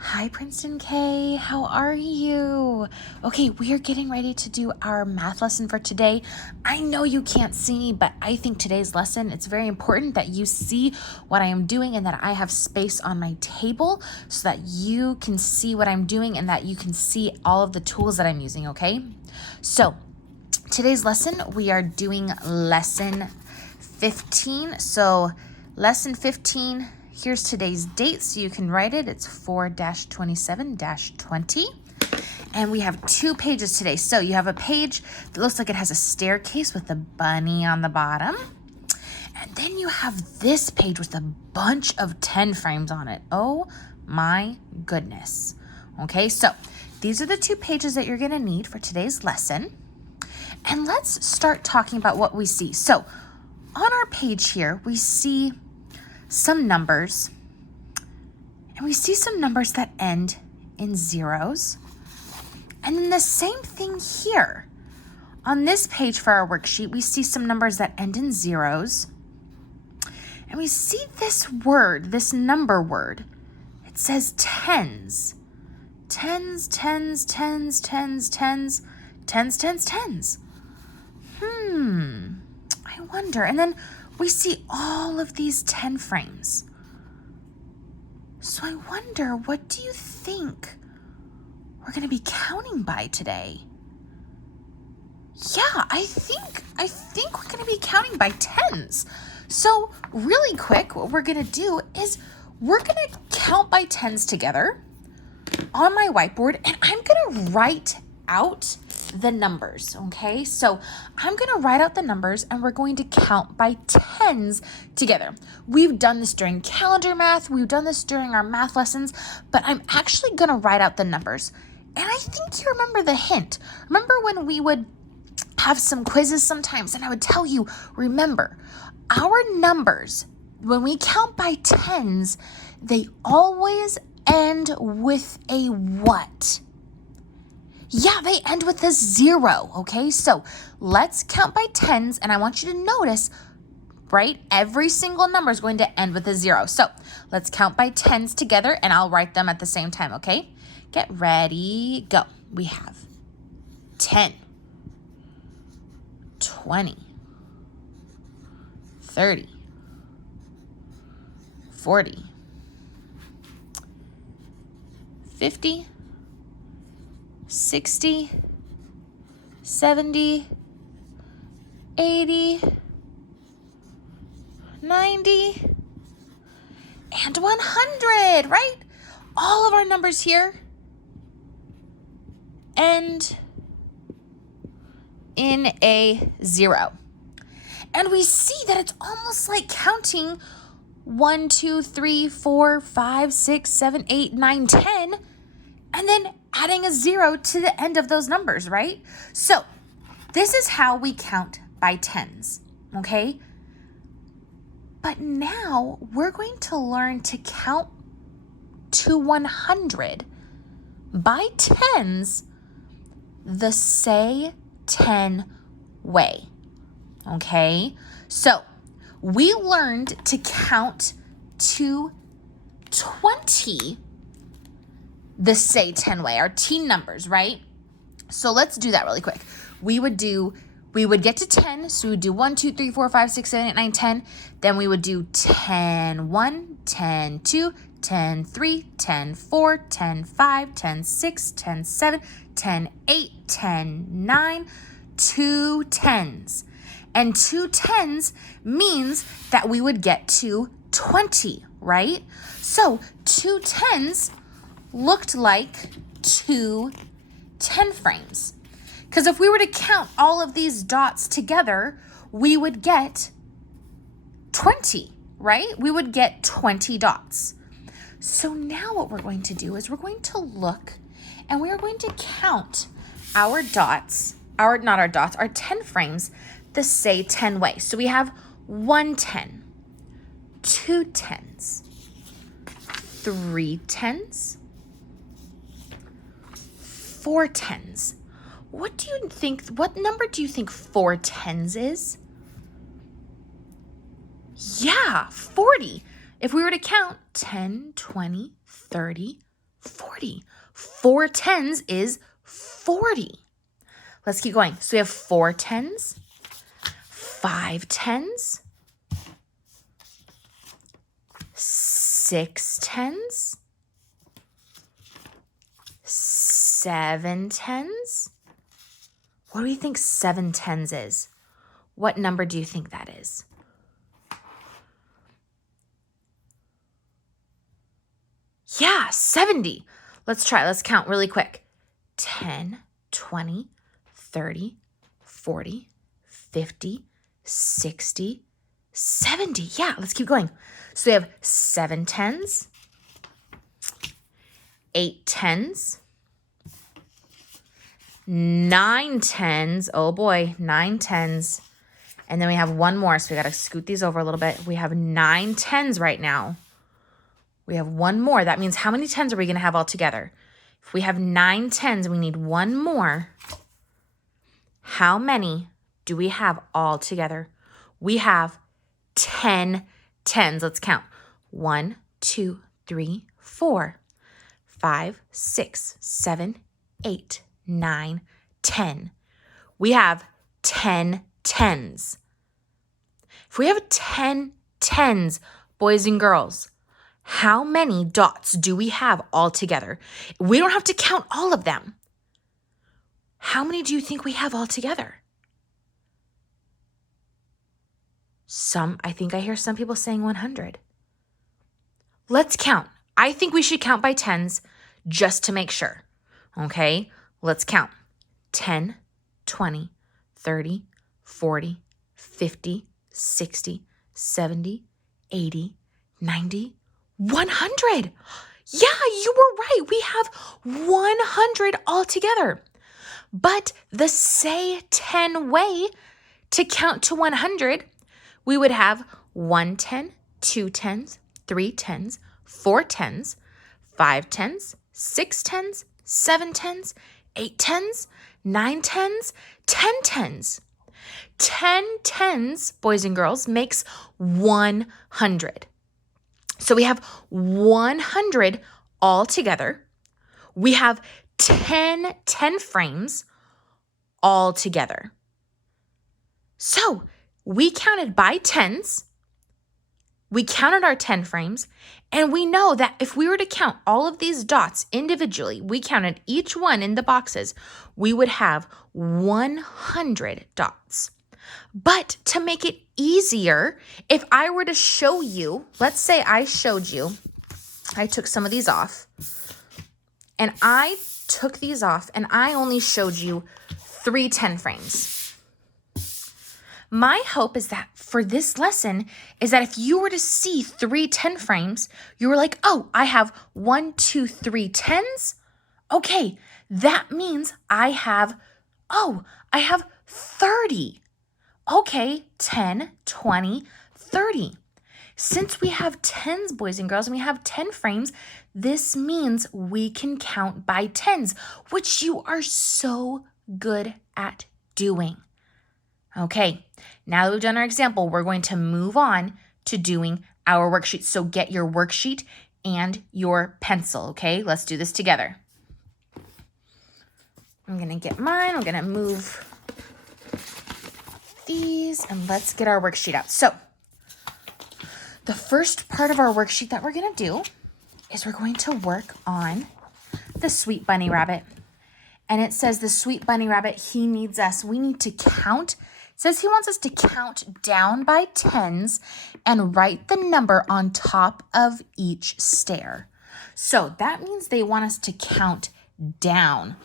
Hi, Princeton K. How are you? Okay, we are getting ready to do our math lesson for today. I know you can't see me, but I think today's lesson, it's very important that you see what I am doing and that I have space on my table so that you can see what I'm doing and that you can see all of the tools that I'm using, okay? So, today's lesson, we are doing lesson 15. So, lesson 15, here's today's date so you can write it. It's 4-27-20. And we have 2 pages today. So, you have a page that looks like it has a staircase with a bunny on the bottom. And then you have this page with a bunch of 10 frames on it. Oh my goodness. Okay, so these are the 2 pages that you're going to need for today's lesson. And let's start talking about what we see. So on our page here, we see some numbers. And we see some numbers that end in zeros. And then the same thing here. On this page for our worksheet, we see some numbers that end in zeros. And we see this word, this number word. It says tens. Tens, tens, tens, tens, tens, tens, tens, tens. I wonder. And then we see all of these 10 frames. So I wonder, what do you think we're going to be counting by today? Yeah, I think we're going to be counting by tens. So really quick, what we're going to do is we're going to count by tens together on my whiteboard, and I'm going to write out the numbers, okay? So I'm going to write out the numbers and we're going to count by tens together. We've done this during calendar math. We've done this during our math lessons, but I'm actually going to write out the numbers. And I think you remember the hint. Remember when we would have some quizzes sometimes and I would tell you, remember, our numbers, when we count by tens, they always end with a what? Yeah, they end with a 0, okay? So let's count by tens, and I want you to notice, right? Every single number is going to end with a 0. So let's count by tens together, and I'll write them at the same time, okay? Get ready, go. We have 10, 20, 30, 40, 50, 60, 70, 80, 90, and 100, right? All of our numbers here end in a 0. And we see that it's almost like counting 1, 2, 3, 4, 5, 6, 7, 8, 9, 10, and then adding a 0 to the end of those numbers, right? So this is how we count by tens, okay? But now we're going to learn to count to 100 by tens the say 10 way, okay? So we learned to count to 20 the say 10 way, our teen numbers, right? So let's do that really quick. We would get to 10, so we would do 1, 2, 3, 4, 5, 6, 7, 8, 9, 10. Then we would do 10, 1, 10, 2, 10, 3, 10, 4, 10, 5, 10, 6, 10, 7, 10, 8, 10, 9, 2 tens. And 2 tens means that we would get to 20, right? So 2 tens looked like 2 10 frames. Because if we were to count all of these dots together, we would get 20, right? We would get 20 dots. So now what we're going to do is we're going to look and we are going to count our dots, our 10 frames, the say 10 way. So we have 1 10, 2 tens, 3 tens, 4 tens. What number do you think 4 tens is? Yeah, 40. If we were to count 10, 20, 30, 40. 4 tens is 40. Let's keep going. So we have 4 tens, 5 tens, 6 tens, 7 tens. What do you think 7 tens is? What number do you think that is? Yeah, 70. Let's try. Let's count really quick. 10, 20, 30, 40, 50, 60, 70. Yeah, let's keep going. So we have 7 tens, 8 tens, 9 tens. Oh boy, 9 tens. And then we have one more. So we got to scoot these over a little bit. We have 9 tens right now. We have one more. That means how many tens are we going to have all together? If we have 9 tens and we need one more, how many do we have all together? We have 10 tens. Let's count. 1, 2, 3, 4, 5, 6, 7, 8, 9, 10. We have 10 tens. If we have 10 tens, boys and girls, how many dots do we have all together? We don't have to count all of them. How many do you think we have all together? I think I hear some people saying 100. Let's count. I think we should count by tens just to make sure. Okay, let's count. 10, 20, 30, 40, 50, 60, 70, 80, 90, 100. Yeah, you were right. We have 100 all together. But the say 10 way to count to 100, we would have 1 10, 2 tens, 3 tens, 4 tens, 5 tens, 6 tens, 7 tens, 8 tens, 9 tens, 10 tens. 10 tens, boys and girls, makes 100. So we have 100 all together. We have 10 frames all together. So we counted by tens. We counted our 10 frames, and we know that if we were to count all of these dots individually, we counted each one in the boxes, we would have 100 dots. But to make it easier, if I were to show you, let's say I showed you, I took some of these off, and I took these off, and I only showed you 3 10 frames. My hope is that for this lesson is that if you were to see 3 10 frames, you were like, oh, I have 1, 2, 3 tens. Okay, that means I have 30. Okay, 10, 20, 30. Since we have tens, boys and girls, and we have 10 frames, this means we can count by tens, which you are so good at doing. Okay, now that we've done our example, we're going to move on to doing our worksheet. So get your worksheet and your pencil, okay? Let's do this together. I'm going to get mine. I'm going to move these, and let's get our worksheet out. So the first part of our worksheet that we're going to do is we're going to work on the sweet bunny rabbit. And it says the sweet bunny rabbit, he needs us. We need to count. It says he wants us to count down by tens and write the number on top of each stair. So that means they want us to count down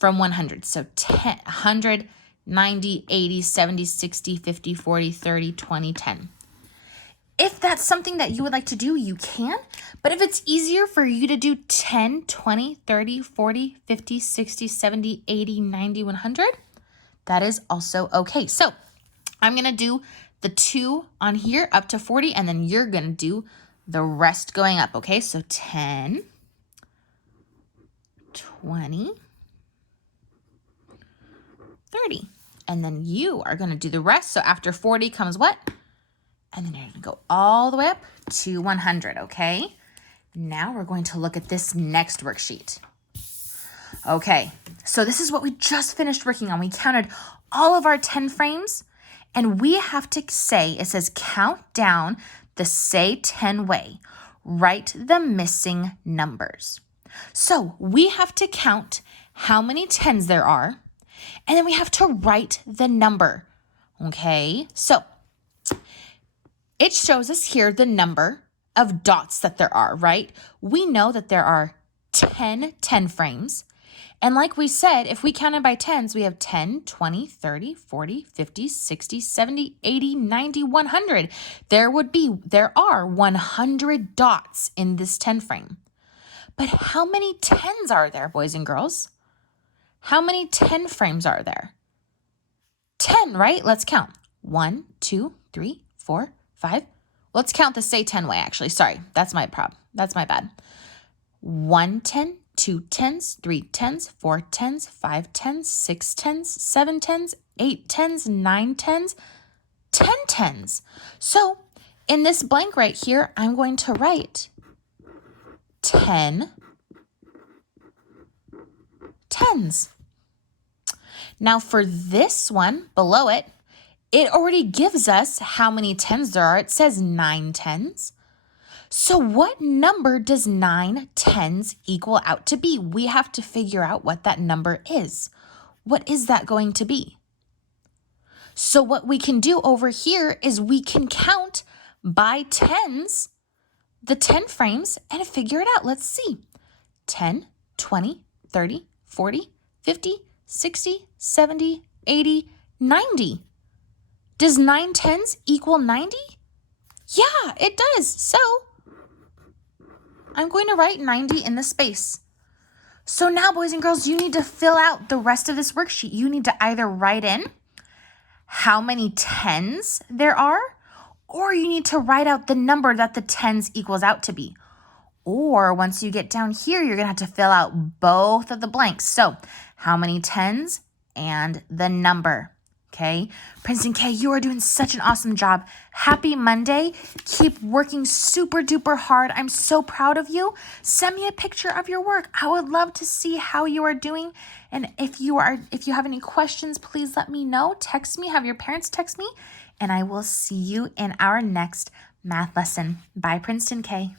from 100. So 10, 100, 90, 80, 70, 60, 50, 40, 30, 20, 10. If that's something that you would like to do, you can. But if it's easier for you to do 10, 20, 30, 40, 50, 60, 70, 80, 90, 100, that is also okay. So I'm going to do the 2 on here up to 40, and then you're going to do the rest going up, okay? So 10, 20, 30. And then you are going to do the rest. So after 40 comes what? And then you're going to go all the way up to 100, okay? Now we're going to look at this next worksheet. Okay, so this is what we just finished working on. We counted all of our 10 frames, and we have to say, it says count down the say 10 way. Write the missing numbers. So we have to count how many 10s there are, and then we have to write the number. Okay, so it shows us here the number of dots that there are, right? We know that there are 10 frames. And like we said, if we counted by tens, we have 10, 20, 30, 40, 50, 60, 70, 80, 90, 100. There are 100 dots in this 10 frame. But how many 10s are there, boys and girls? How many 10 frames are there? 10, right? Let's count. 1, 2, 3, 4, 5. Let's count the say 10 way, actually. Sorry, that's my bad. 1 10, 2 10s, 3 10s, 4 10s, 5 10s, 6 10s, 7 10s, 8 10s, 9 10s, 10 10s. So in this blank right here, I'm going to write 10 10s. Now for this one below it, it already gives us how many 10s there are. It says 9 10s. So what number does 9 10s equal out to be? We have to figure out what that number is. What is that going to be? So what we can do over here is we can count by 10s, the 10 frames, and figure it out. Let's see. 10, 20, 30, 40, 50, 60, 70, 80, 90. Does 9 10s equal 90? Yeah, it does. So I'm going to write 90 in the space. So now, boys and girls, you need to fill out the rest of this worksheet. You need to either write in how many 10s there are, or you need to write out the number that the 10s equals out to be. Or once you get down here, you're going to have to fill out both of the blanks. So how many 10s and the number. Okay, Princeton K, you are doing such an awesome job. Happy Monday. Keep working super duper hard. I'm so proud of you. Send me a picture of your work. I would love to see how you are doing. And if you have any questions, please let me know. Text me, have your parents text me, and I will see you in our next math lesson. Bye, Princeton K.